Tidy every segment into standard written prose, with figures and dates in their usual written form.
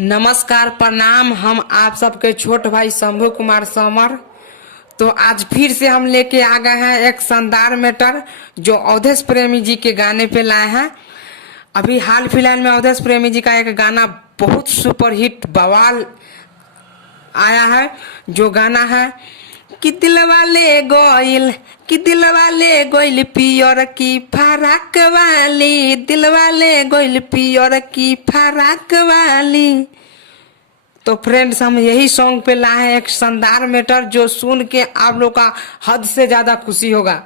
नमस्कार प्रणाम। हम आप सबके छोट भाई शंभू कुमार समर। तो आज फिर से हम लेके आ गए हैं एक शानदार मैटर जो अवधेश प्रेमी जी के गाने पे लाए हैं। अभी हाल फिलहाल में अवधेश प्रेमी जी का एक गाना बहुत सुपरहिट बवाल आया है। जो गाना है कि दिलवा ले गोइल, कि दिलवा ले गोइल पियर की फराक वाली, दिलवा ले गोइल पियर की फराक वाली। तो फ्रेंड्स, हम यही सॉन्ग पे लाए हैं एक शानदार मैटर जो सुन के आप लोग का हद से ज़्यादा खुशी होगा।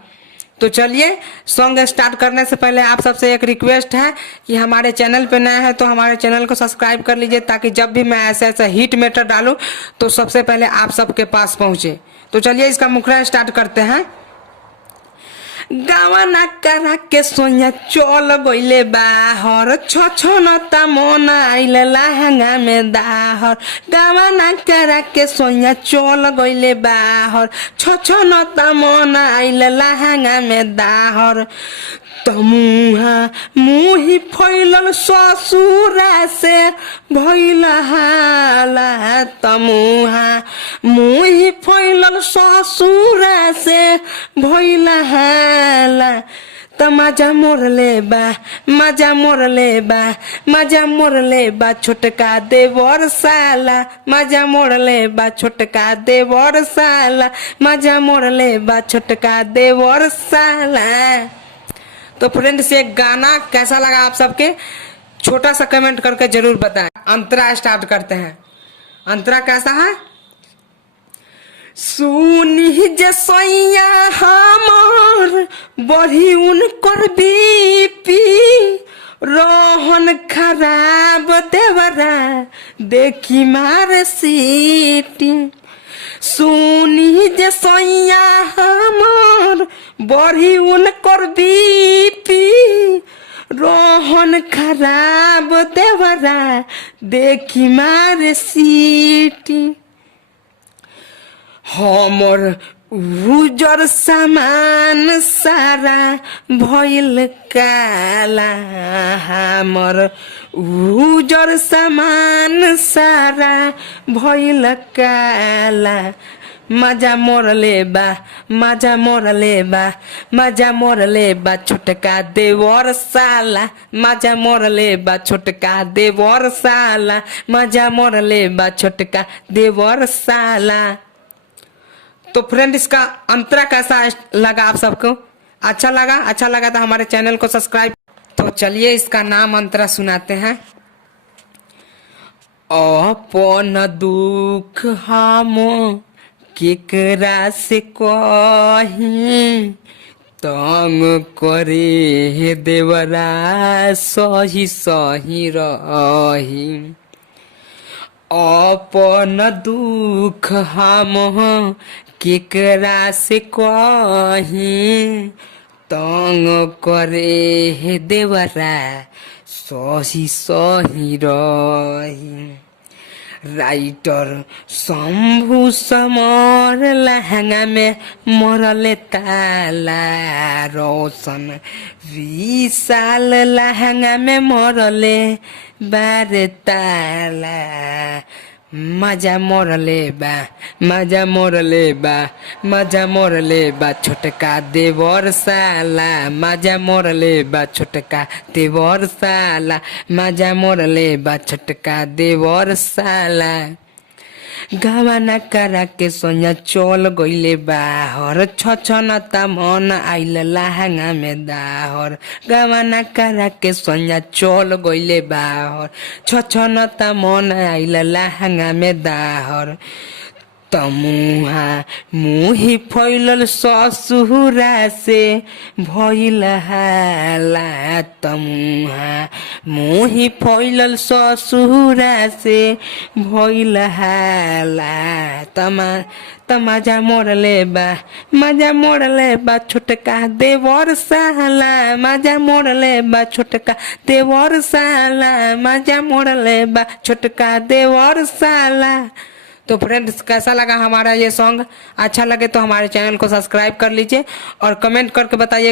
तो चलिए सॉन्ग स्टार्ट करने से पहले आप सबसे एक रिक्वेस्ट है कि हमारे चैनल पे नया है तो हमारे चैनल को सब्सक्राइब कर लीजिए, ताकि जब भी मैं ऐसे ऐसे हिट मैटर डालूं तो सबसे पहले आप सबके पास पहुंचे। तो चलिए इसका मुखड़ा स्टार्ट करते हैं। गावना करा के सोया चल गइले बाहर, छछनता मन आइल लहंगा में दाहर। गावना करा के सोया चल गइले बाहर, छछनता मन आइल लहंगा में दाहर। तमुहा मुही फैलल ससुरा से भइल हाला, तमुहा मुही फैलल ससुरा से भइल हाला। त मजा मोरले बा, मजा मोरले बा, मजा मोरले बा छोटका देवर साला, मजा मोरले बा छोटका देवर साला, मजा मोरले बा छोटका देवर साला। तो फ्रेंड्स, ये गाना कैसा लगा आप सबके छोटा सा कमेंट करके जरूर बताएं। अंतरा स्टार्ट करते हैं। अंतरा कैसा है? सुनी जसैया हमर बढ़ी उनकर बीपी, रोहन खराब देवरा देखी मार सीटी। सुनी जसैया हमर बढ़ी उनकर बीपी, रोहन खराब देवरा देखी मार सीटी। हमर उजर सामान सारा भइल काला, हमर उजर सामान सारा भइल काला। मजा मोरले बा, मजा मोरले बा, मजा मोरले बा छोटका देवर साला, मजा मोरले बा छोटका देवर साला, मजा मोरले बा छोटका देवर साला। तो फ्रेंड, इसका अंतरा कैसा लगा आप सबको? अच्छा लगा? अच्छा लगा तो हमारे चैनल को सब्सक्राइब। तो चलिए इसका नाम अंतरा सुनाते हैं। अपन दुख हम केकरा से कही, तंग करे देवरा सही सही रही। अपन दुख हम केकरा से कही, तंग करे देवरा सही सही रही। राइटर शंभू समर लहंगा में मरले ताला, रोशन विशाल लहंगा में मरले बारे ताला। मजा मोरले बा, मजा मोरले बा, मजा मोरले बा छोटका देवर साला, मजा मोरले बा छोटका देवर साला, मजा मोरले बा छोटका देवर साला। गावना करा के सोया चल गइले बाहर, छछनता मन आइल लहंगा में दाहर। गावना करा के सोया चल गइले बाहर, छछनता मन आइल लहंगा में दाहर। तमुहा मुही फैलल ससुरा से भइल हाला, तमुहा मुही फैलल ससुरा से भइल हाला। मजा मोरले बा, मजा मोरले बा छोटका देवर साला, मजा मोरले बा छोटका देवर साला, मजा मोरले बा छोटका देवर साला। तो फ्रेंड्स, कैसा लगा हमारा ये सॉन्ग? अच्छा लगे तो हमारे चैनल को सब्सक्राइब कर लीजिए और कमेंट करके बताइए।